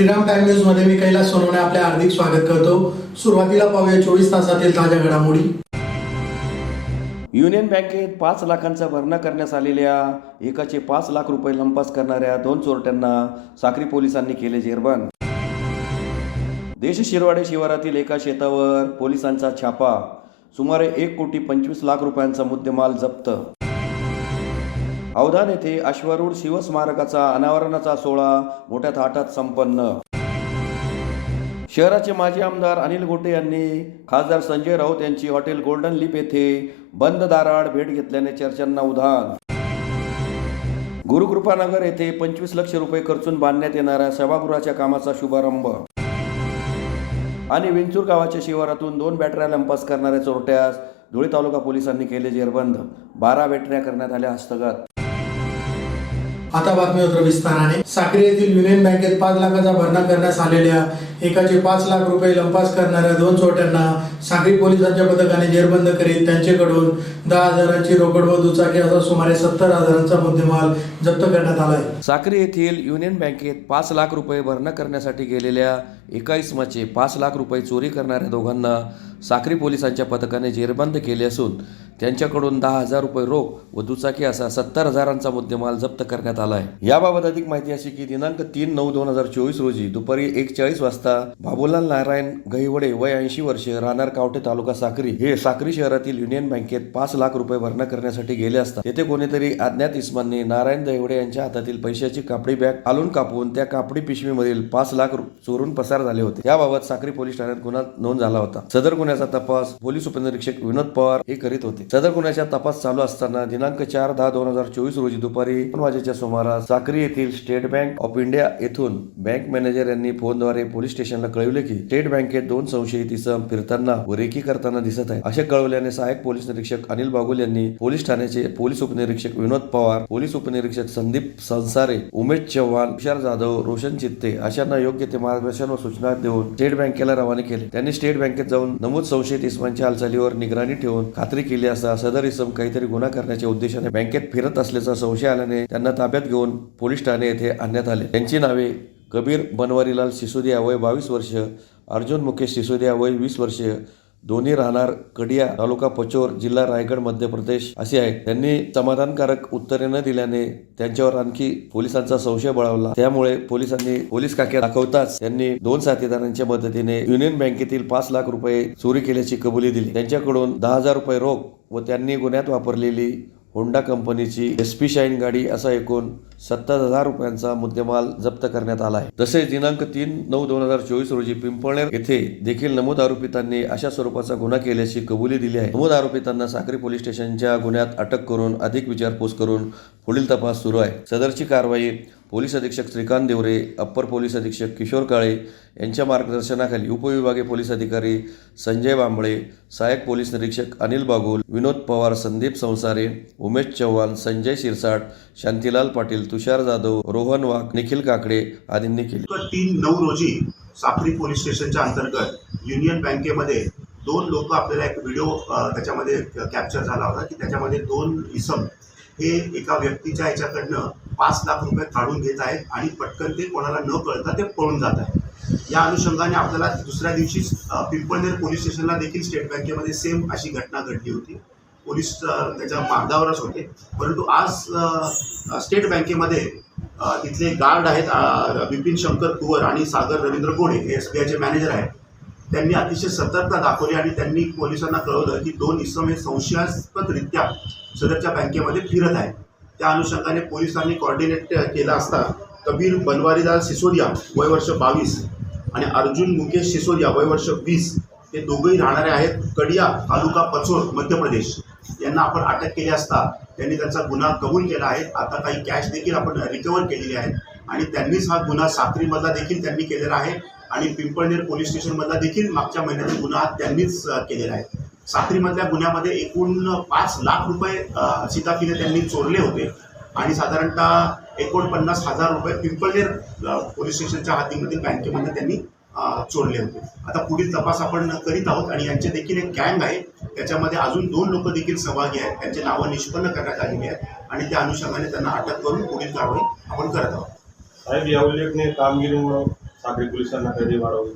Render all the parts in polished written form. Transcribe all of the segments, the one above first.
Shriram time news मध्ये मी कैलास सोनवणे आपले हार्दिक स्वागत करतो। सुरुवातीला पाहूया 24 तासातील ताज्या घडामोडी। युनियन बँकेत 5 लाखांचा भरणा करण्यास आलेल्या एकाचे 5 लाख रुपये लंपास करणाऱ्या 2 चोरट्यांना साक्री पोलिसांनी केले जेरबंद। देश शिरवाडे शिवारातील एका शेतावर पोलिसांचा छापा, सुमारे 1,25 लाख रुपयांचा मुद्देमाल जप्त। अवधान येथे अश्वारूढ शिवस्मारकाचा अनावरणाचा सोहळा मोठ्या थाटात संपन्न। शहराचे माजी आमदार अनिल गोटे यांनी खासदार संजय राऊत यांची हॉटेल गोल्डन लीप येथे बंद दाराआड भेट घेतल्याने चर्चांना उधाण। गुरुकृपानगर येथे 25 लाख रुपये खर्चून बांधण्यात येणाऱ्या सभागृहाच्या कामाचा शुभारंभ। आणि विंचूर गावाच्या शिवारातून 2 बॅटऱ्या लंपास करणाऱ्या चोरट्यास धुळे तालुका पोलिसांनी केले जेरबंद। 12 बॅटऱ्या करण्यात आल्या हस्तगत। आता बातमीपत्र विस्ताराने। साक्री येथील युनियन बँकेत 5 लाखाचा भरणा करण्यास आलेल्या एकाचे 5 लाख रुपये लंपास करणाऱ्या 2 चोरट्यांना साक्री पोलिसांच्या पथकाने जेरबंद करीत त्यांच्याकडून 10,000ची रोकड व दुचाकी असा सुमारे 70,000चा मुद्देमाल जप्त करण्यात आला आहे। साक्री येथील युनियन बँकेत 5 लाख रुपये भरणा करण्यासाठी गेलेल्या एका इसमाचे 5 लाख रुपये चोरी करणाऱ्या दोघांना साक्री पोलिसांच्या पथकाने जेरबंद केले असून त्यांच्याकडून 10,000 रुपये रोख व दुचाकी असा 70,000चा मुद्देमाल जप्त करण्यात आला आहे। याबाबत अधिक माहिती अशी की दिनांक 3/9/2024 रोजी दुपारी 1:40 वाजता बाबूलाल नारायण गहिवडे वय 80 वर्षे राहणार कावटे तालुका साक्री हे साक्री शहरातील युनियन बँकेत 5 लाख रुपये भरणा करण्यासाठी गेले असता तेथे कोणीतरी अज्ञात इसमांनी नारायण दहिवडे यांच्या हातातील पैशाची कापडी बॅग आलून कापून त्या कापडी पिशवीमधील 5 लाख चोरून पसार झाले होते। याबाबत साक्री पोलीस ठाण्यात गुन्हा नोंद झाला होता। सदर गुन्ह्याचा तपास पोलीस उपनिरीक्षक विनोद पवार हे करीत होते। सदर गुन्ह्याचा तपास चालू असताना दिनांक 4/10/2024 रोजी दुपारी 2 वाजेच्या सुमारास साक्री येथील स्टेट बँक ऑफ इंडिया येथून बँक मॅनेजर यांनी फोनद्वारे पोलीस स्टेशनला कळविले की स्टेट बँकेत 2 संशयित इसम फिरताना व रेकी करताना दिसत आहे। असे कळवल्याने सहाय्यक पोलीस निरीक्षक अनिल बागुल यांनी पोलीस ठाण्याचे पोलीस उपनिरीक्षक विनोद पवार, पोलीस उपनिरीक्षक संदीप संसारे, उमेश चव्हाण, तुषार जाधव, रोशन चित्ते अशांना योग्य ते मार्गदर्शन व सूचना देऊन स्टेट बँकेला रवाने केले। त्यांनी स्टेट बँकेत जाऊन नमूद संशयित इसमांच्या हालचालीवर निगराणी ठेवून खात्री केली असता सदर इसम काहीतरी गुन्हा करण्याच्या उद्देशाने बँकेत फिरत असल्याचा संशय आल्याने त्यांना ताब्यात घेऊन पोलीस ठाणे येथे आणण्यात आले। त्यांची नावे कबीर बनवारीलाल सिसोदिया वय 22 वर्ष, अर्जुन मुकेश सिसोदिया वय 20 वर्ष, दोन्ही राहणार कडिया तालुका पचोर जिल्हा रायगड मध्य प्रदेश असे आहेत। त्यांनी समाधानकारक उत्तरे न दिल्याने त्यांच्यावर आणखी पोलिसांचा संशय बळावला। त्यामुळे पोलिसांनी पोलीस काक्या दाखवताच त्यांनी 2 साथीदारांच्या मदतीने युनियन बँकेतील 5 लाख रुपये चोरी केल्याची कबुली दिली। त्यांच्याकडून 10,000 रुपये रोख व त्यांनी गुन्ह्यात वापरलेली होंडा कंपनीची SP शाईन गाडी असा एकूण 70,000 रुपयांचा मुद्देमाल जप्त करण्यात आला आहे। तसेच दिनांक 3/9/2024 रोजी पिंपळनेर येथे देखील नमूद आरोपितांनी अशा स्वरूपाचा गुन्हा केल्याची कबुली दिली आहे। नमूद आरोपितांना साक्री पोलीस स्टेशनच्या गुन्ह्यात अटक करून अधिक विचारपूस करून पुढील तपास सुरू आहे। सदरची कारवाई पोलीस अधीक्षक श्रीकांत देवरे, अप्पर पोलीस अधीक्षक किशोर काळे यांच्या मार्गदर्शनाखाली उपविभागीय पोलीस अधिकारी संजय बांबळे, सहाय्यक पोलीस निरीक्षक अनिल बागुल, विनोद पवार, संदीप संसारे, उमेश चव्हाण, संजय शिरसाट, शांतीलाल पाटील, तुषार जाधव, रोहन वाघ, निखिल काकडे आदींनी केली। 3/9 रोजी साक्री पोलीस स्टेशनच्या अंतर्गत युनियन बँकेमध्ये 2 लोक आपल्याला एक व्हिडिओ त्याच्यामध्ये कॅप्चर झाला होता की त्याच्यामध्ये 2 इसम हे एका व्यक्तीच्या ह्याच्याकडनं 5 लाख रुपये काढून घेत आहेत आणि पटकन ते कोणाला न कळता ते पळून जात आहेत। या अनुषंगाने आपल्याला दुसऱ्या दिवशी पिंपळनेर पोलीस स्टेशनला देखील स्टेट बँकेमध्ये सेम अशी घटना घडली होती। पोलीस त्याच्या मार्गावरच होते, परंतु आज स्टेट बँकेमध्ये तिथले गार्ड आहेत विपिन शंकर कुवर आणि सागर रवींद्र गोडे हे SBIचे मॅनेजर आहेत। त्यांनी अतिशय सतर्कता दाखवली आणि त्यांनी पोलिसांना कळवलं की 2 इसम हे संशयास्पदरित्या सदरच्या बँकेमध्ये फिरत आहेत। त्या अनुषंगाने पोलिसांनी कॉर्डिनेट केला असता कबीर बनवारीलाल सिसोदिया वय वर्ष 22 आणि अर्जुन मुकेश सिसोदिया वय वर्ष 20 हे दोघंही राहणारे आहेत कडिया तालुका पचोर मध्य प्रदेश यांना आपण अटक केली असता त्यांनी त्यांचा गुन्हा कबूल केला आहे। आता काही कॅश देखील आपण रिकवर केलेली आहे आणि त्यांनीच हा गुन्हा साक्रीमधला देखील त्यांनी केलेला आहे आणि पिंपळनेर पोलीस स्टेशनमधला देखील मागच्या महिन्यातील गुन्हा त्यांनीच केलेला आहे। साक्रीमधल्या गुन्ह्यामध्ये एकूण 5 लाख रुपये सीताफीने त्यांनी चोरले होते आणि साधारणतः 49,000 रुपये पिंपळनेर पोलीस स्टेशनच्या हद्दीमधील बँकेमध्ये त्यांनी चोरले होते। आता पुढील तपास आपण करीत आहोत आणि यांचे देखील एक गँग आहे, त्याच्यामध्ये अजून 2 लोक देखील सहभागी आहेत। त्यांची नावं निष्पन्न करण्यात आलेली आहेत आणि त्या अनुषंगाने त्यांना अटक करून पुढील कारवाई आपण करत आहोत। साहेब, या उल्लेखनीय कामगिरीमुळे साखरी पोलिसांना कधी वाढवली?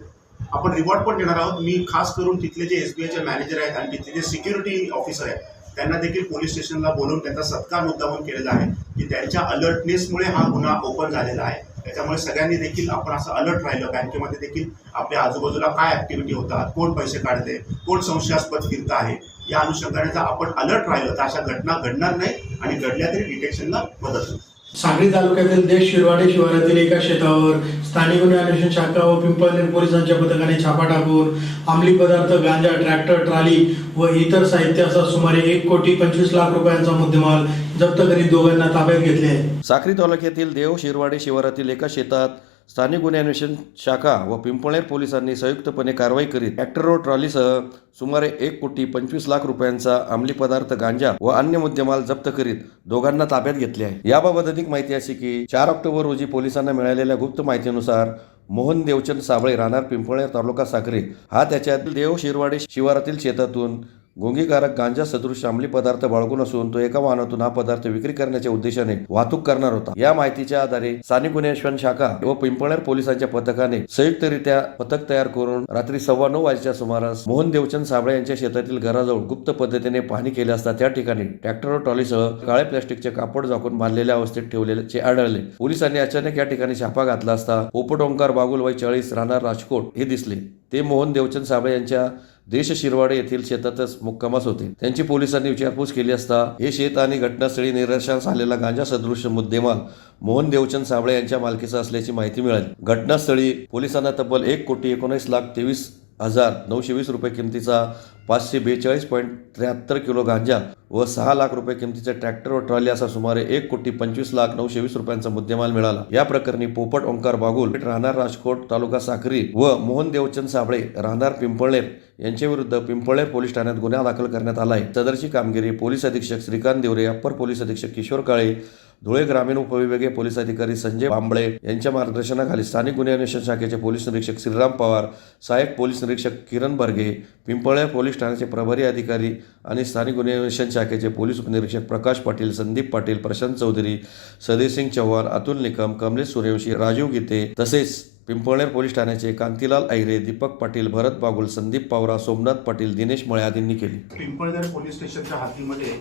आपण रिवॉर्ड पण देणार आहोत. मी खास करून तिथले जे SBIचे मॅनेजर आहेत आणि तिथले जे सिक्युरिटी ऑफिसर आहेत त्यांना देखील पोलीस स्टेशनला बोलवून त्यांचा सत्कार मुद्दामून केलेला आहे की त्यांच्या अलर्टनेसमुळे हा गुन्हा ओपन झालेला आहे. त्याच्यामुळे सगळ्यांनी देखील आपण असं अलर्ट राहिलं. बँकेमध्ये देखील आपल्या आजूबाजूला काय ऍक्टिव्हिटी होतात, कोण पैसे काढते, कोण संशयास्पद फिरत आहे, या अनुषंगाने जर आपण अलर्ट राहिलं तर अशा घटना घडणार नाही आणि घडल्या तरी डिटेक्शनला मदत होईल. साक्री तालुक्यातील देश शिरवाडे शिवारातील एका शेतावर स्थानिक गुन्हे अन्वेषण शाखा व पिंपळनेर पोलिसांच्या पथकाने छापा टाकून अंमली पदार्थ, गांजा, ट्रॅक्टर, ट्रॉली व इतर साहित्याचा सुमारे 1,25,00,000 रुपयांचा मुद्देमाल जप्त करीत दोघांना ताब्यात घेतले आहे. साक्री तालुक्यातील देव शिरवाडे शिवारातील एका शेतात स्थानिक गुन्हे अन्वेषण शाखा व पिंपळनेर पोलिसांनी संयुक्तपणे कारवाई करीत ट्रॅक्टर व ट्रॉलीसह सुमारे 1,25,00,000 रुपयांचा अंमली पदार्थ, गांजा व अन्य मुद्देमाल जप्त करीत दोघांना ताब्यात घेतले आहे. याबाबत अधिक माहिती अशी की 4 ऑक्टोबर रोजी पोलिसांना मिळालेल्या गुप्त माहितीनुसार मोहन देवचंद साबळे, राहणार पिंपळनेर, तालुका साक्री, हा त्याच्या देव शिरवाडे शिवारातील शेतातून गुंगीकारक गांजा सदृश अंमली पदार्थ बाळगून असून तो एका वाहनातून हा पदार्थ विक्री करण्याच्या उद्देशाने वाहतूक करणार होता. या माहितीच्या आधारे स्थानिक गुन्हे अन्वेषण शाखा व पिंपळनेर पोलिसांच्या पथकाने संयुक्तरित्या पथक तयार करून रात्री 9:15 वाजेच्या सुमारास मोहन देवचंद साबळे यांच्या शेतातील घराजवळ गुप्त पद्धतीने पाहणी केली असता त्या ठिकाणी ट्रॅक्टर व ट्रॉलीसह काळे प्लास्टिकचे कापड झाकून बांधलेल्या अवस्थेत ठेवलेले आढळले. पोलिसांनी अचानक या ठिकाणी छापा घातला असता पोपट ओंकार बागुल, वय 40, राहणार राजकोट, हे दिसले. ते मोहन देवचंद साबळे यांच्या देश शिरवाडे येथील शेतातच मुक्कामास होते. त्यांची पोलिसांनी विचारपूस केली असता हे शेत आणि घटनास्थळी निदर्शनास आलेला गांजा सदृश मुद्देमाल मोहन देवचंद साबळे यांच्या मालकीचा असल्याची माहिती मिळाली. घटनास्थळी पोलिसांना तब्बल 1,19,23,920 रुपये किमतीचा 542.73 किलो गांजा व 6 लाख रुपये किमतीचे ट्रॅक्टर व ट्रॉली असा सुमारे 1,25,0920 रुपयांचा मुद्देमाल मिळाला. या प्रकरणी पोपट ओंकार बागुल, राहणार राजकोट, तालुका साक्री व मोहन देवचंद साबळे, राहणार पिंपळनेर यांच्या विरुद्ध पिंपळनेर पोलीस ठाण्यात गुन्हा दाखल करण्यात आला आहे. सदरची कामगिरी पोलीस अधीक्षक श्रीकांत देवरे, अप्पर पोलीस अधीक्षक किशोर काळे, धुळे ग्रामीण उपविभागीय पोलीस अधिकारी संजय बांबळे यांच्या मार्गदर्शनाखाली स्थानिक गुन्हे अन्वेषण शाखेचे पोलीस निरीक्षक श्रीराम पवार, सहाय्यक पोलीस निरीक्षक किरण बर्गे, पिंपळनेर पोलीस ठाण्याचे प्रभारी अधिकारी आणि स्थानिक गुन्हे अन्वेषण शाखेचे पोलीस उपनिरीक्षक प्रकाश पाटील, संदीप पाटील, प्रशांत चौधरी, सदेसिंग चव्हाण, अतुल निकम, कमलेश सूर्यवंशी, राजीव गीते तसेच पिंपळनेर पोलीस ठाण्याचे कांतीलाल ऐरे, दीपक पाटील, भरत बागुल, संदीप पावरा, सोमनाथ पाटील, दिनेश मळे आदींनी केली. पिंपळनेर पोलीस स्टेशनच्या हद्दीमध्ये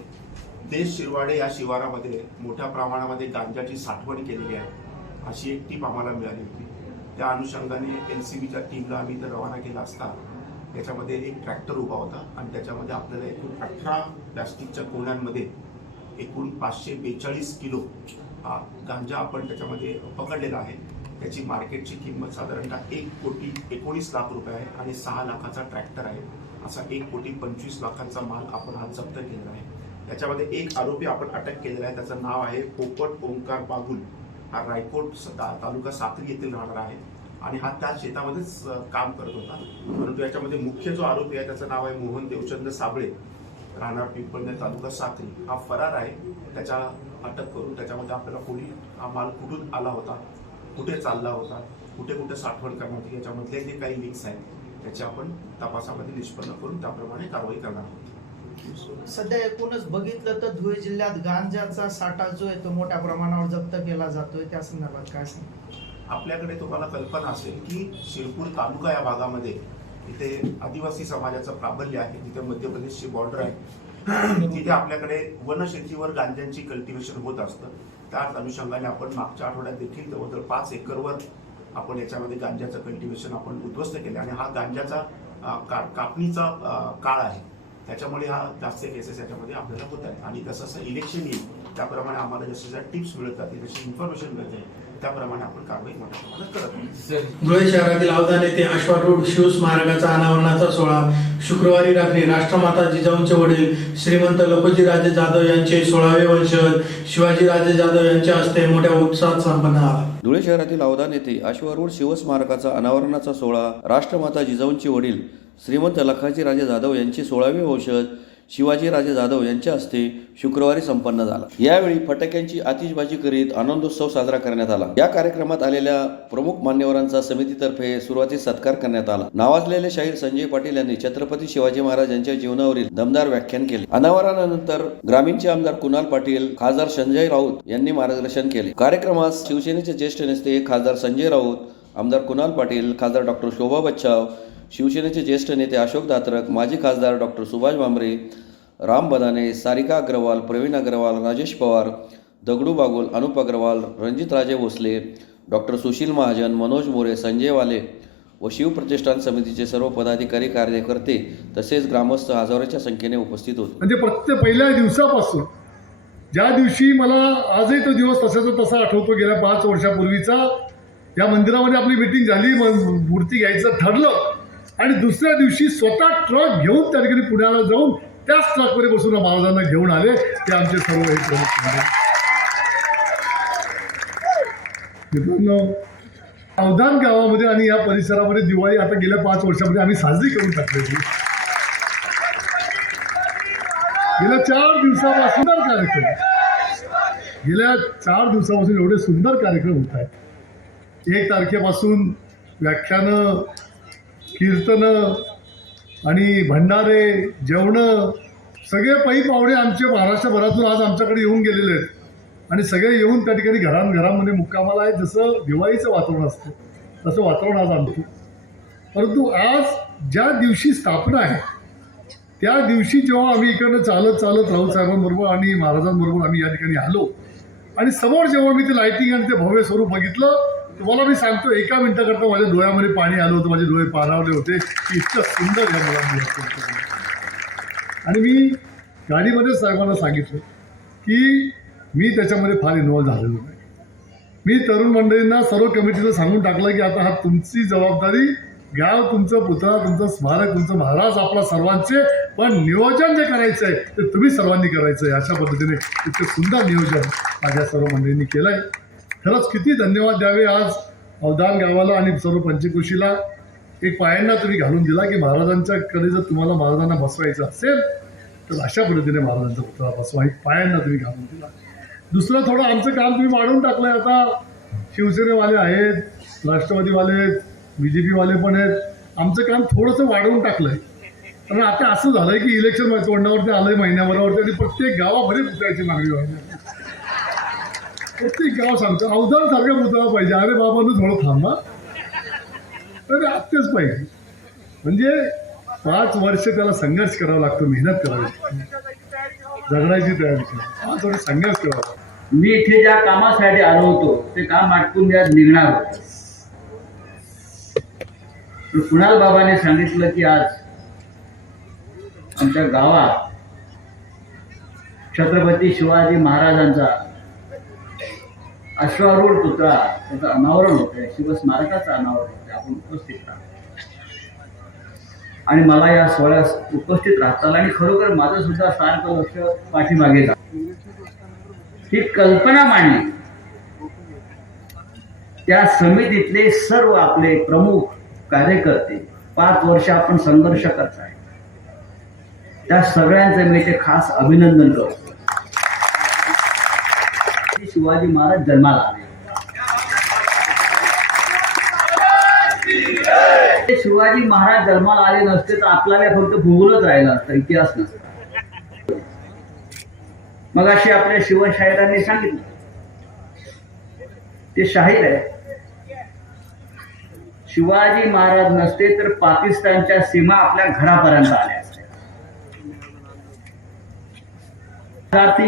देश शिरवाडे या शिवारामध्ये मोठ्या प्रमाणामध्ये गांजाची साठवण केलेली आहे अशी एक टीप आम्हाला मिळाली होती. त्या अनुषंगाने LCBच्या टीमला आम्ही इथं रवाना केला असता त्याच्यामध्ये एक ट्रॅक्टर उभा होता आणि त्याच्यामध्ये आपल्याला एकूण 18 प्लॅस्टिकच्या कोण्यांमध्ये एकूण 542 किलो हा गांजा आपण त्याच्यामध्ये पकडलेला आहे. त्याची मार्केटची किंमत साधारणतः 1,19,00,000 रुपये आहे आणि 6 लाखाचा ट्रॅक्टर आहे. असा 1,25,00,000चा माल आपण आज जप्त केलेला आहे. त्याच्यामध्ये एक आरोपी आपण अटक केलेला आहे. त्याचं नाव आहे पोपट ओंकार बागुल. हा रायकोट तालुका साक्री येथील राहणार आहे आणि हा त्या शेतामध्येच काम करत होता. परंतु याच्यामध्ये मुख्य जो आरोपी आहे त्याचं नाव आहे मोहन देवचंद साबळे, राहणार पिंपळनेर, तालुका साक्री. हा फरार आहे. त्याच्या अटक करून त्याच्यामध्ये आपल्याला कोणी हा माल कुठून आला होता, कुठे चालला होता, कुठे कुठे साठवण करण्यात होती, याच्यामधले जे काही लिंक्स आहेत त्याचे आपण तपासामध्ये निष्पन्न करून त्याप्रमाणे कारवाई करणार आहोत. सध्या एकूणच बघितलं तर धुळे जिल्ह्यात गांजाचा साठा जो आहे तो मोठ्या प्रमाणावर जप्त केला जातोय, त्या संदर्भात काय सांगा? आपल्याकडे तुम्हाला कल्पना असेल की शिरपूर तालुका या भागामध्ये इथे आदिवासी समाजाचं प्राबल्य आहे, तिथे मध्य प्रदेशची बॉर्डर आहे. तिथे आपल्याकडे वनशेतीवर गांजांची कल्टिव्हेशन होत असतं. त्याच अनुषंगाने आपण मागच्या आठवड्यात देखील जवळजवळ 5 एकरवर आपण याच्यामध्ये गांजाचं कल्टिव्हेशन आपण उद्ध्वस्त केले आणि हा गांजाचा कापणीचा काळ आहे. त्याच्यामुळे हा जास्त केसेस याच्यामध्ये आपल्याला होत आहे आणि जसं इलेक्शन येईल त्याप्रमाणे आम्हाला जसं टिप्स मिळत जातील, जशी इन्फॉर्मेशन मिळते त्याप्रमाणे आपण कारवाई मोठ्या प्रमाणात करत आहोत. धुळे शहरातील अवधान येथे अश्वारूढ शिवस्मारकाचा अनावरणाचा सोहळा शुक्रवारी रात्री राष्ट्रमाता जिजाऊंचे वडील श्रीमंत लखोजीराजे जाधव यांचे 16वे वंशज शिवाजीराजे जाधव यांच्या हस्ते मोठ्या उत्साहात संपन्न झाला. धुळे शहरातील अवधान येथे अश्वारूढ शिवस्मारकाचा अनावरणाचा सोहळा राष्ट्रमाता जिजाऊंचे वडील श्रीमंत लखाजीराजे जाधव यांचे 16वे वंशज शिवाजीराजे जाधव यांच्या हस्ते शुक्रवारी संपन्न झाला. यावेळी फटाक्यांची आतिषबाजी करीत आनंदोत्सव साजरा करण्यात आला. या कार्यक्रमात आलेल्या प्रमुख मान्यवरांचा समितीतर्फे सुरुवातीस सत्कार करण्यात आला. नावाजलेले शाहीर संजय पाटील यांनी छत्रपती शिवाजी महाराज यांच्या जीवनावरील दमदार व्याख्यान केले. अनावरणानंतर ग्रामीणचे आमदार कुणाल पाटील, खासदार संजय राऊत यांनी मार्गदर्शन केले. कार्यक्रमास शिवसेनेचे ज्येष्ठ नेते खासदार संजय राऊत, आमदार कुणाल पाटील, खासदार डॉक्टर शोभा बच्छाव, शिवसेनेचे ज्येष्ठ नेते अशोक दात्रक, माजी खासदार डॉक्टर सुभाष भामरे, राम बदाने, सारिका अग्रवाल, प्रवीण अग्रवाल, राजेश पवार, दगडू बागुल, अनुप अग्रवाल, रणजित राजे भोसले, डॉक्टर सुशील महाजन, मनोज मोरे, संजय वाले व शिवप्रतिष्ठान समितीचे सर्व पदाधिकारी, कार्यकर्ते तसेच ग्रामस्थ हजारोच्या संख्येने उपस्थित होते. म्हणजे प्रत्येक पहिल्या दिवसापासून ज्या दिवशी मला आजही तो दिवस तसाचा तसा आठवतो, गेल्या 5 वर्षापूर्वीचा या मंदिरामध्ये आपली मीटिंग झाली, मूर्ती घ्यायचं ठरलं आणि दुसऱ्या दिवशी स्वतः ट्रक घेऊन त्या ठिकाणी पुण्याला जाऊन त्याच ट्रकमध्ये बसून महाराजांना घेऊन आले. ते आमचे सर्व हे प्रमुख मंडळी. मित्रांनो, अवधान गावामध्ये आणि या परिसरामध्ये दिवाळी आता गेल्या 5 वर्षामध्ये आम्ही साजरी करून टाकलेली. गेल्या 4 दिवसापासून कार्यक्रम, गेल्या 4 दिवसापासून एवढे सुंदर कार्यक्रम होत आहेत. 1 तारखेपासून व्याख्यानं, कीर्तनं आणि भंडारे, जेवणं, सगळे पै पाहुणे आमचे महाराष्ट्रभरातून आज आमच्याकडे येऊन गेलेले आहेत आणि सगळे येऊन त्या ठिकाणी घरांघरांमध्ये मुक्कामाला आहेत. जसं दिवाळीचं वातावरण असतं तसं वातावरण आज आमचं. परंतु आज ज्या दिवशी स्थापना आहे त्या दिवशी जेव्हा आम्ही इकडनं चालत चालत राऊत साहेबांबरोबर आणि महाराजांबरोबर आम्ही या ठिकाणी आलो आणि समोर जेव्हा मी ते लाईटिंग आणि ते भव्य स्वरूप बघितलं, तुम्हाला मी सांगतो 1 मिनिटाकरता माझ्या डोळ्यामध्ये पाणी आलं होतं, माझे डोळे पाणावले होते की इतकं सुंदर या मुलांनी. आणि मी गाडीमध्ये साहेबांना सांगितलं की मी त्याच्यामध्ये फार इन्व्हॉल्व झालेलो नाही. मी तरुण मंडळींना, सर्व कमिटीला सांगून टाकलं की आता हा तुमची जबाबदारी, गाव तुमचं, पुतळा तुमचं, स्मारक तुमचं, महाराज आपला सर्वांचे, पण नियोजन जे करायचं आहे ते तुम्ही सर्वांनी करायचं आहे. अशा पद्धतीने इतकं सुंदर नियोजन माझ्या सर्व मंडळींनी केलं आहे. खरंच किती धन्यवाद द्यावे आज अवधान गावाला आणि सर्व पंचकृषीला. एक पायांना तुम्ही घालून दिला की महाराजांच्याकडे जर तुम्हाला महाराजांना बसवायचं असेल तर अशा पद्धतीने महाराजांचा पुतळा बसवा, एक पायांना तुम्ही घालून दिला. दुसरं थोडं आमचं काम तुम्ही वाढवून टाकलं आहे. आता शिवसेनेवाले आहेत, राष्ट्रवादीवाले आहेत, BJP वाले पण आहेत. आमचं काम थोडंसं वाढवून टाकलं आहे. कारण आता असं झालं आहे की इलेक्शन तोंडावरती आलं आहे महिन्याभरावरती आणि प्रत्येक गावामध्ये पुतळ्याची मागणी व्हायची. प्रत्येक गाव सांगतं अवधान सारखा पुतळा पाहिजे. अरे बाबांना थोडं थांबा, अरे आत्तेच पाहिजे. म्हणजे 5 वर्ष त्याला संघर्ष करावा लागतो, मेहनत करावी लागते, जगण्याची तयारी करावी, 5 वर्ष संघर्ष करावा लागतो. मी इथे ज्या कामासाठी आलो होतो ते काम आटपून द्या निघणार होतं. कुणाल बाबाने सांगितलं की आज आमच्या गावात छत्रपती शिवाजी महाराजांचा अश्वारूढ पुतळा त्याचं अनावरण होतंय, शिवस्मारकाचं अनावरण होतंय, आपण उपस्थित राहतो. आणि मला या सोहळ्यात उपस्थित राहता आलं आणि खरोखर माझं सुद्धा सारखं लक्ष पाठीमागे जातं. ही कल्पना मांडली त्या समितीतले सर्व आपले प्रमुख कार्यकर्ते, 5 वर्ष आपण संघर्ष करताय, त्या सगळ्यांचं मी ते खास अभिनंदन करतो. शिवाजी महाराज जन्माला आले, शिवाजी महाराज जन्माला आले नसते तर आपल्याला फक्त भूगोलच राहिला असता, इतिहास नसता. मग अशी आपल्या शिवशाहिरांनी सांगितलं, ते शाहीर आहे, शिवाजी महाराज नसते तर पाकिस्तानच्या सीमा आपल्या घरापर्यंत आल्या असत्या.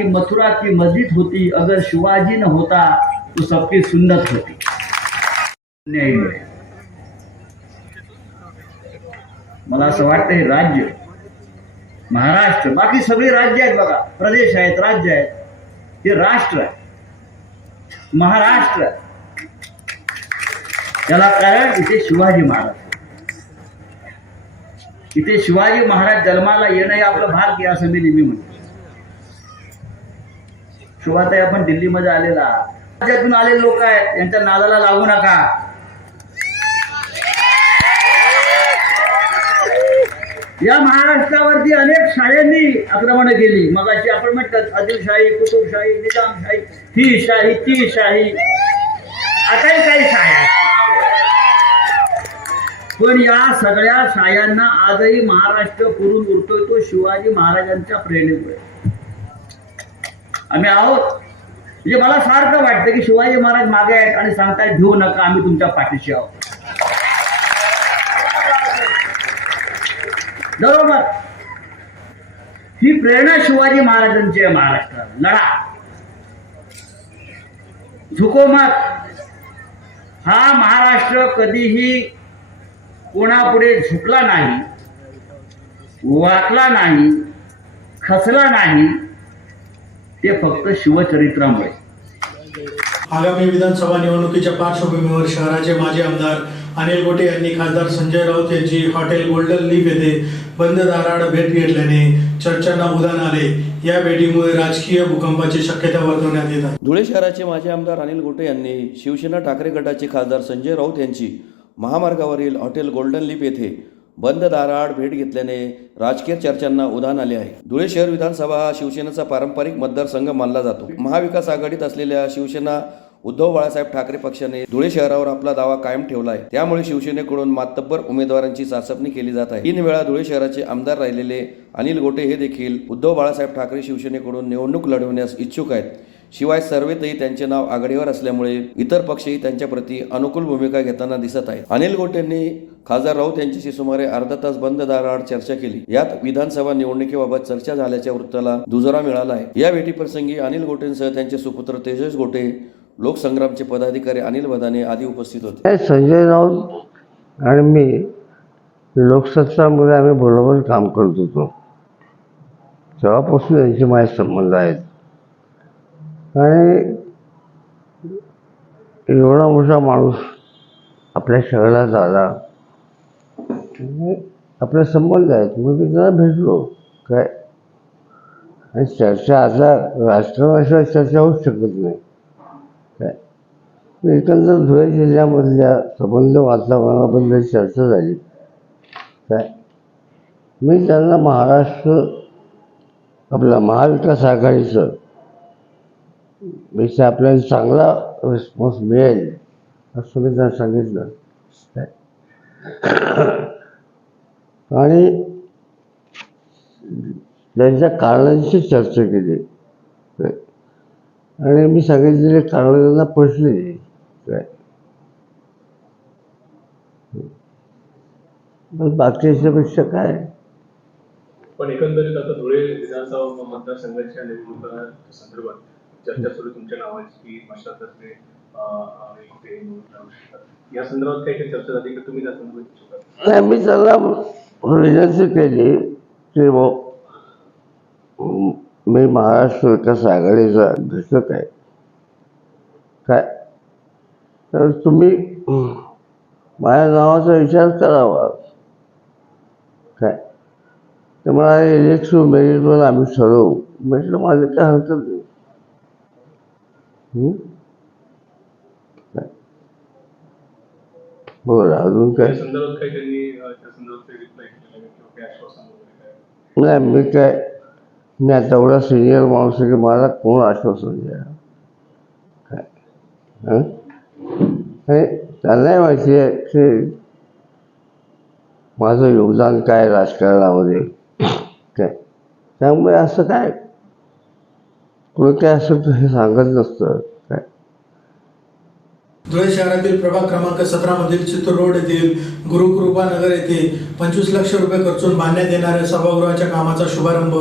मथुरा की मस्जिद होती, अगर शिवाजी न होता तो सबकी सुन्नत होती. मला असं वाटतं हे राज्य, महाराष्ट्र, बाकी सगळी राज्य आहेत बघा, प्रदेश आहेत, राज्य आहेत, हे राष्ट्र आहे, महाराष्ट्र. त्याला कारण इथे शिवाजी महाराज, इथे शिवाजी महाराज जन्माला येणं हे आपलं भाग्य असं मी नेहमी म्हणतो. शोभाताई आपण दिल्लीमध्ये आलेला, राज्यातून आलेले लोक आहेत, यांच्या नादाला लागू नका. या महाराष्ट्रावरती अनेक शाळांनी आक्रमण केली. मगाशी आपण म्हणतात आदिलशाही, कुतुबशाही, निजामशाही, ही शाही, ती शाही, आताही काही शाळा. पण या सगळ्या शाळांना आजही महाराष्ट्र पुरून उरतोय तो शिवाजी महाराजांच्या प्रेरणेमुळे. आम्ही आहोत म्हणजे मला सारखं वाटतं की शिवाजी महाराज मागे आहेत आणि सांगतायत भिवू नका, आम्ही तुमच्या पाठीशी आहोत. बरोबर. ही प्रेरणा शिवाजी महाराजांची आहे. महाराष्ट्रात लढा, झुको मत. हा महाराष्ट्र कधीही कोणापुढे झुकला नाही, वाकला नाही, खचला नाही. ते फक्त शिवचरित्रामुळे. आगामी विधानसभा निवडणुकीच्या पार्श्वभूमीवर शहराचे माजी आमदार अनिल गोटे यांनी खासदार संजय राऊत यांची हॉटेल गोल्डन लीफ येथे बंद दाराआड भेट घेतल्याने चर्चांना उधाण आले. या भेटीमुळे राजकीय भूकंपाची शक्यता वर्तवण्यात येत आहे. धुळे शहराचे माजी आमदार अनिल गोटे यांनी शिवसेना ठाकरे गटाचे खासदार संजय राऊत यांची महामार्गावरील हॉटेल गोल्डन लीफ येथे बंद दाराआड भेट घेतल्याने राजकीय चर्चांना उधाण आले आहे. धुळे शहर विधानसभा हा शिवसेनेचा पारंपरिक मतदारसंघ मानला जातो. महाविकास आघाडीत असलेल्या शिवसेना उद्धव बाळासाहेब ठाकरे पक्षाने धुळे शहरावर आपला दावा कायम ठेवला आहे. त्यामुळे शिवसेनेकडून मातब्बर उमेदवारांची चाचपणी केली जात आहे. 3 वेळा धुळे शहराचे आमदार राहिलेले अनिल गोटे हे देखील उद्धव बाळासाहेब ठाकरे शिवसेनेकडून निवडणूक लढवण्यास इच्छुक आहेत. शिवाय सर्वेतही त्यांचे नाव आघाडीवर असल्यामुळे इतर पक्षही त्यांच्या प्रती अनुकूल भूमिका घेताना दिसत आहेत. अनिल गोटेंनी खासदार राऊत यांच्याशी सुमारे अर्धा तास बंद दाराआड चर्चा केली. यात विधानसभा निवडणुकीबाबत चर्चा झाल्याच्या वृत्ताला दुजोरा मिळाला आहे. या भेटीप्रसंगी अनिल गोटेंसह त्यांचे सुपुत्र तेजस गोटे, लोकसंग्रामचे पदाधिकारी अनिल बदाने आदी उपस्थित होते. संजय राऊत आणि मी लोकसत्तामध्ये आम्ही बरोबर काम करत होतो. तेव्हापासून यांचे माझे संबंध आहेत. आणि एवढा मोठा माणूस आपल्या शहरात आला, आपले संबंध आहेत, मग मी त्याला भेटलो काय. आणि चर्चा आता राजकारणाशिवाय चर्चा होऊच शकत नाही काय. एकंदर धुळे जिल्ह्यामधल्या संबंध वातावरणाबद्दल चर्चा झाली काय. मी त्यांना महाराष्ट्र आपला महाविकास आघाडीचं म्हणजे आपल्याला चांगला रिस्पॉन्स मिळेल असं मी त्यांना सांगितलं काय. आणि त्यांच्या कारणांची चर्चा केली काय. आणि मी सांगितलेले कारणं त्यांना पटली काय. पण बाकीच्यापेक्षा काय. पण एकंदरीत आता धुळे विधानसभा मतदारसंघाच्या निवडणुका संदर्भात चर्चा सुरू तुमच्या नावाची की मशातर्फे कुठे निवडून जाऊ शकतात, या संदर्भात काही काही चर्चा झाली की तुम्ही त्या संदर्भात? नाही, मी त्यांना विनंती केली की मी महाराष्ट्र विकास आघाडीचा घटक आहे काय. तर तुम्ही माझ्या नावाचा विचार करावा काय. तर मला इलेक्शन मेरिटवर आम्ही ठरवू म्हटलं. माझं काय हरकत नाही. बरं, अजून काय. त्या संदर्भात काही त्यांनी त्या संदर्भात काही रिप्लाय केलेला किंवा काही आश्वासन वगैरे काय? नाही, मी आता एवढा सिनियर माणूस आहे की मला कोण आश्वासन द्या काय. आणि त्यांनाही माहिती आहे की माझं योगदान काय राजकारणामध्ये काय. त्यामुळे असं काय कोणी काय असं हे सांगत नसतं काय. धुळे शहरातील प्रभाग क्रमांक 17 मधील चितूर रोड येथील गुरुकृपा नगर येथे 25 लाख रुपये खर्चून बांधण्यात येणाऱ्या सभागृहाच्या कामाचा शुभारंभ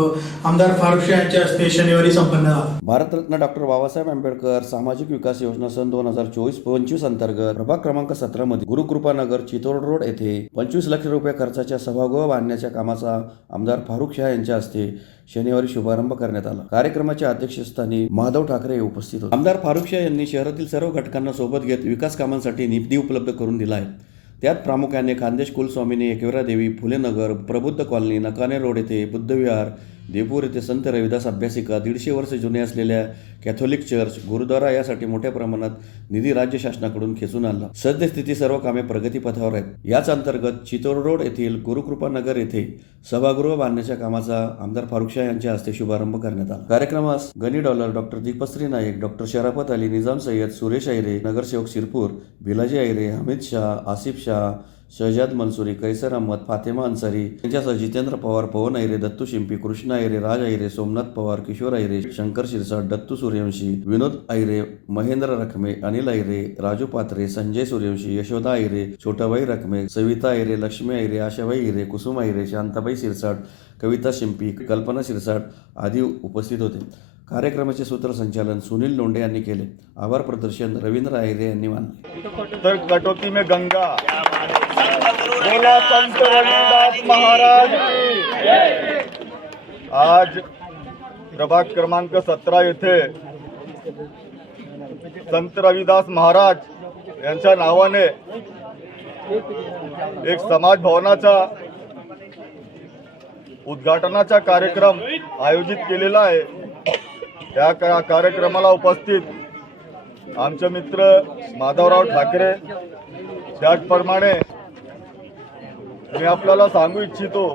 आमदार फारुख शाह यांच्या हस्ते शनिवारी संपन्न झाला. भारतरत्न डॉक्टर बाबासाहेब आंबेडकर सामाजिक विकास योजना सन 2024-25 अंतर्गत प्रभाग क्रमांक 17 मध्ये गुरुकृपा नगर चितोड रोड येथे 25 लाख रुपये खर्चाच्या सभागृह बांधण्याच्या कामाचा आमदार फारुख शाह यांच्या हस्ते शनिवारी शुभारंभ करण्यात आला. कार्यक्रमाच्या अध्यक्षस्थानी माधव ठाकरे उपस्थित होते. आमदार फारुख शाह यांनी शहरातील सर्व घटकांना सोबत घेत विकास कामांसाठी निधी उपलब्ध करून दिला आहे. त्यात प्रामुख्याने खानदेश कुलस्वामिनी, एकविरा देवी, फुले नगर, प्रबुद्ध कॉलनी, नकाने रोड येथे बुद्धविहार, देवपूर येथे संत रविदास अभ्यासिका, 150 वर्ष जुने असलेल्या कॅथोलिक चर्च, गुरुद्वारा यासाठी मोठ्या प्रमाणात निधी राज्य शासनाकडून खेचून आणला. सद्यस्थिती सर्व कामे प्रगतीपथावर आहेत. याच अंतर्गत चितोड रोड येथील गुरुकृपा नगर येथे सभागृह बांधण्याच्या कामाचा आमदार फारुख शाह यांच्या हस्ते शुभारंभ करण्यात आला. कार्यक्रमास गनी डॉलर, डॉक्टर दीपश्री नाईक, डॉक्टर शराफत अली, निजाम सय्यद, सुरेश आयरे, नगरसेवक शिरपूर, भिलाजी आयरे, हमीद शाह, आसिफ शाह, शहजाद मनसुरी, कैसर अहमद, फातेमा अन्सारी यांच्यासह जितेंद्र पवार, पवन अहिरे, दत्तू शिंपी, कृष्णा अहिरे, राज अहिरे, सोमनाथ पवार, किशोर अहिरे, शंकर शिरसाट, दत्तू सूर्यवंशी, विनोद अहिरे, महेंद्र रखमे, अनिल अहिरे, राजू पात्रे, संजय सूर्यवंशी, यशोदा अहिरे, छोटाबाई रखमे, सविता अहिरे, लक्ष्मी अहिरे, आशाबाई अहिरे, कुसुम अहिरे, शांताबाई शिरसाट, कविता शिंपी, कल्पना शिरसाट आदी उपस्थित होते. कार्यक्रमाचे सूत्रसंचालन सुनील लोंढे यांनी केले. आभार प्रदर्शन रवींद्र अहिरे यांनी मानले. तर कटौती में गंगा बोला संत रविदास महाराज की. आज प्रभाग क्रमांक 17 येथे संत रविदास महाराज यांच्या नावाने एक समाज भवनाचा उद्घाटनाचा कार्यक्रम आयोजित केलेला आहे. या कार्यक्रमाला उपस्थित आमचे मित्र माधवराव ठाकरे, त्याचप्रमाणे मी आपल्याला सांगू इच्छितो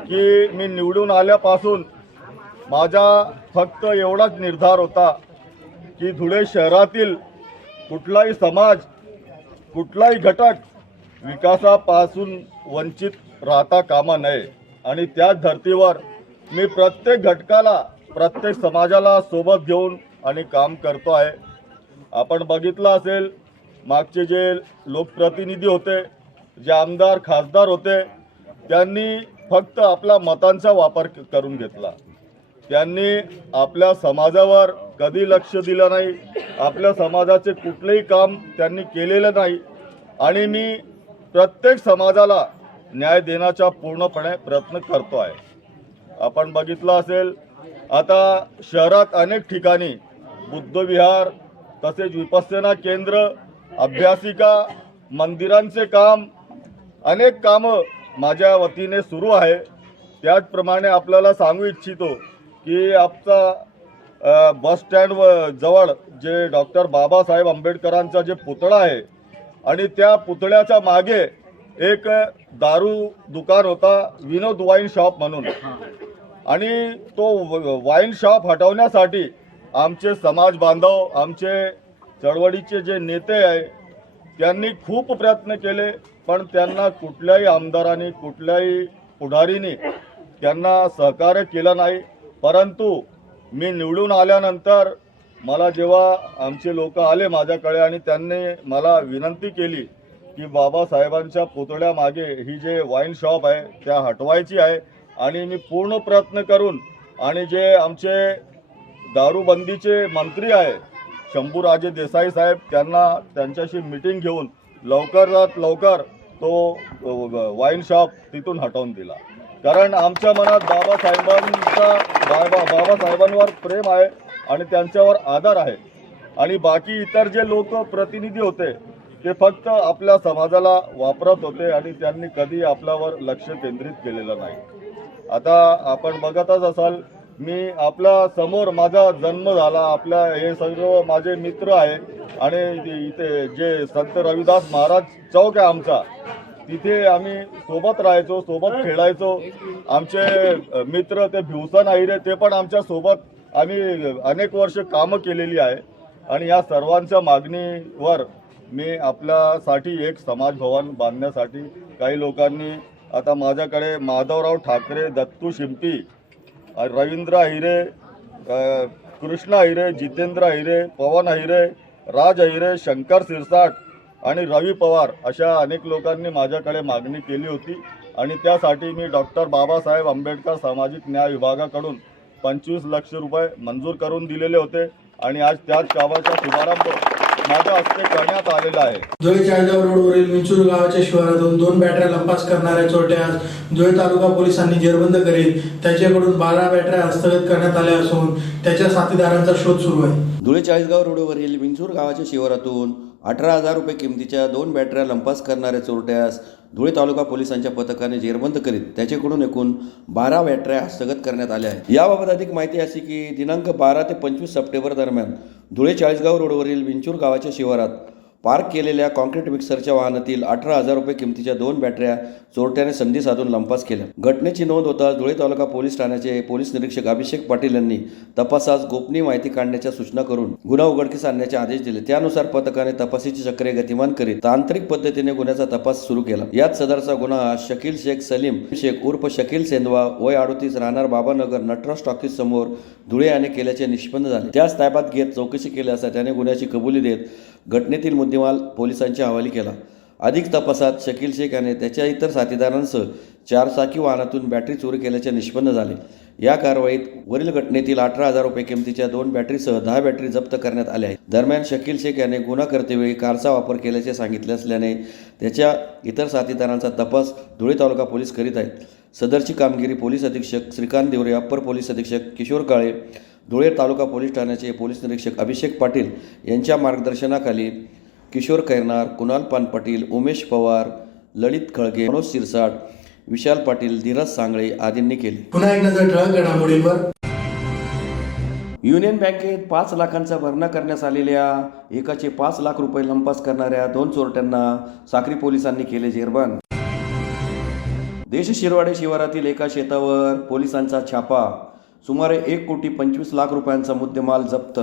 की मी निवडून आल्यापासून माझा फक्त एवढाच निर्धार होता की धुळे शहरातील कुठलाही समाज, कुठलाही घटक विकासापासून वंचित राहता कामा नये. आणि त्याच धर्तीवर मी प्रत्येक घटकाला, प्रत्येक समाजाला सोबत घेऊन आणि काम करतो आहे. आपण बघितलं असेल, मागचे जे लोकप्रतिनिधी होते, जे आमदार खासदार होते, त्यांनी फक्त आपल्या मतांचा वापर करून घेतला. त्यांनी आपल्या समाजावर कधी लक्ष दिलं नाही. आपल्या समाजाचे कुठलेही काम त्यांनी केलेलं नाही. आणि मी प्रत्येक समाजाला न्याय देण्याचा पूर्णपणे प्रयत्न करतो आहे. आपण बघितलं असेल, आता शहरात अनेक ठिकाणी बुद्धविहार, तसेच विपश्यना केंद्र, अभ्यासिका, मंदिरांचे काम, अनेक कामं माझ्या वतीने सुरू आहे. त्याचप्रमाणे आपल्याला सांगू इच्छितो की आमचा बस स्टँड जवळ जे डॉक्टर बाबासाहेब आंबेडकरांचा जे पुतळा आहे, आणि त्या पुतळ्याच्या मागे एक दारू दुकान होता, विनोद वाईन शॉप म्हणून. आणि तो वाईन शॉप हटवण्यासाठी आमचे समाज बांधव, आमचे चळवळीचे जे नेते आहे, त्यांनी खूप प्रयत्न केले. पण त्यांना कुठल्याही आमदारांनी, कुठल्याही पुढारीने त्यांना सहकार्य केलं नाही. परंतु मी निवडून आल्यानंतर मला जेव्हा आमचे लोक आले माझ्याकडे आणि त्यांनी मला विनंती केली की बाबासाहेबांच्या पुतळ्यामागे ही जे वाईन शॉप आहे त्या हटवायची आहे, आणि मी पूर्ण प्रयत्न करून, आणि जे आमचे दारूबंदीचे मंत्री आहे शंभूराजे देसाई साहेब, त्यांच्याशी मीटिंग घेऊन लवकरात लवकर तो वाईन शॉप तिथून हटवून दिला. कारण आमच्या मनात बाबासाहेबांवर प्रेम आहे आणि त्यांच्यावर आदर आहे. आणि बाकी इतर जे लोक प्रतिनिधी होते ते फक्त आपल्या समाजाला वापरत होते आणि त्यांनी कधी आपल्यावर लक्ष केंद्रित केलेलं नाही. आता आपण बघतच असाल, मी आपल्या समोर माझा जन्म झाला, आपल्या हे सर्व माझे मित्र आहे. आणि इथे जे संत रविदास महाराज चौक आहे आमचा, तिथे आम्ही सोबत राहायचो, सोबत खेळायचो. आमचे मित्र ते भिवसन अहिरे, ते पण आमच्या सोबत आम्ही अनेक वर्ष कामं केलेली आहे. आणि या सर्वांच्या मागणीवर मी आपल्यासाठी एक समाज भवन बांधण्यासाठी काही लोकांनी, आता माझ्याकडे माधवराव ठाकरे, दत्तू शिंपी, रवींद्र अहिरे, कृष्ण अहिरे, जितेंद्र अहिरे, पवन अहिरे, राज अहिरे, शंकर शिरसाट आणि रवी पवार अशा अनेक लोकांनी माझ्याकडे मागणी केली होती. आणि त्यासाठी मी डॉक्टर बाबासाहेब आंबेडकर सामाजिक न्याय विभागाकडून 25 लाख रुपये मंजूर करून दिलेले होते. आणि आज त्याच कामाचा शुभारंभ माझ्या हस्ते करण्यात आलेला आहे. धुळे चाळीसगाव रोडवरील विंचूर गावाच्या शिवारातून 2 बॅटऱ्या लंपास करणाऱ्या चोरट्यास धुळे तालुका पोलिसांनी जेरबंद करीत त्याच्याकडून 12 बॅटऱ्या हस्तगत करण्यात आल्या असून त्याच्या साथीदारांचा शोध सुरू आहे. धुळे चाळीसगाव रोडवरील विंचूर गावाच्या शिवारातून 18,000 रुपये किमतीच्या 2 बॅटऱ्या लंपास करणाऱ्या चोरट्यास धुळे तालुका पोलिसांच्या पथकाने जेरबंद करीत त्याच्याकडून एकूण 12 बॅटऱ्या हस्तगत करण्यात आल्या आहेत. याबाबत अधिक माहिती अशी की दिनांक 12 ते 25 सप्टेंबर दरम्यान धुळे चाळीसगाव रोडवरील विंचूर गावाच्या शिवारात पार्क केलेल्या कॉन्क्रीट मिक्सरच्या वाहनातील 18,000 रुपये किमतीच्या 2 बॅटऱ्या चोरट्याने संधी साधून लंपास केल्या. घटनेची नोंद होताच धुळे तालुका पोलीस ठाण्याचे पोलीस निरीक्षक अभिषेक पाटील यांनी तपासास गोपनीय माहिती काढण्याच्या सूचना करून गुन्हा उघडकीस आणण्याचे आदेश दिले. त्यानुसार पथकाने तपासाची चक्रे गतिमान करीत तांत्रिक पद्धतीने गुन्ह्याचा तपास सुरू केला. यात सदरचा गुन्हा शकील शेख सलीम शेख उर्फ शकील सेंदवा वय 38 राहणार बाबानगर नटराज टॉकीज समोर धुळे याने केल्याचे निष्पन्न झाले. त्यास ताब्यात घेत चौकशी केली असता त्याने गुन्ह्याची कबुली देत घटनेतील मुद्देमाल पोलिसांच्या हवाली केला. अधिक तपासात शकील शेख याने त्याच्या इतर साथीदारांसह 4 चाकी वाहनातून बॅटरी चोरी केल्याचे निष्पन्न झाले. या कारवाईत वरील घटनेतील 18,000 रुपये किमतीच्या 2 बॅटरीसह 10 बॅटरी जप्त करण्यात आल्या आहेत. दरम्यान शकील शेख याने गुन्हा करतेवेळी कारचा वापर केल्याचे सांगितले असल्याने त्याच्या इतर साथीदारांचा तपास धुळे तालुका पोलीस करीत आहेत. सदरची कामगिरी पोलीस अधीक्षक श्रीकांत देवरे, अप्पर पोलीस अधीक्षक किशोर काळे, धुळे तालुका पोलीस ठाण्याचे पोलीस निरीक्षक अभिषेक पाटील यांच्या मार्गदर्शनाखाली किशोर खैरनार, कुणाल पानपाटील, उमेश पवार, ललित खळगे, मनोज सिरसाट, विशाल पाटील, धीरज सांगळे आदींनी केली. पुन्हा एक नजर ठळक घडामोडींवर. युनियन बँकेत 5 लाखांचा भरणा करण्यास आलेल्या एकाचे 5 लाख रुपये लंपास करणाऱ्या 2 चोरट्यांना साक्री पोलिसांनी केले जेरबंद. देश शिरवाडे शिवारातील एका शेतावर पोलिसांचा छापा. सुमारे 1,25,00,000 रुपयांचा मुद्देमाल जप्त.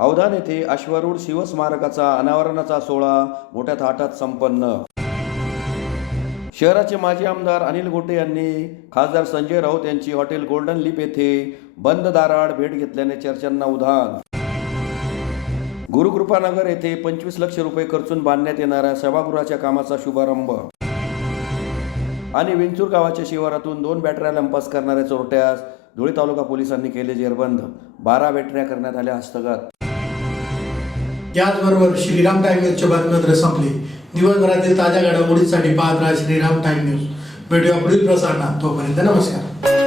अवधान येथे अश्वारूढ शिवस्मारकाचा अनावरणाचा सोहळा मोठ्या थाटात संपन्न. शहराचे माजी आमदार अनिल गोटे यांनी खासदार संजय राऊत यांची हॉटेल गोल्डन लीप येथे बंद दाराआड भेट घेतल्याने चर्चांना उधाण. गुरुकृपानगर येथे 25 लाख रुपये खर्चून बांधण्यात येणाऱ्या सभागृहाच्या कामाचा शुभारंभ. आणि विंचूर गावाच्या शिवारातून 2 बॅटऱ्या लंपास करणाऱ्या चोरट्यास धुळे तालुका पोलिसांनी केले जेरबंद. 12 बॅटऱ्या करण्यात आल्या हस्तगत. याचबरोबर श्रीराम टाइम न्यूजचे बातमीपत्र संपले. दिवसभरातील ताज्या घडामोडींसाठी पाहत राहा श्रीराम टाइम न्यूज. भेटूया पुढील प्रसारणात. तोपर्यंत नमस्कार.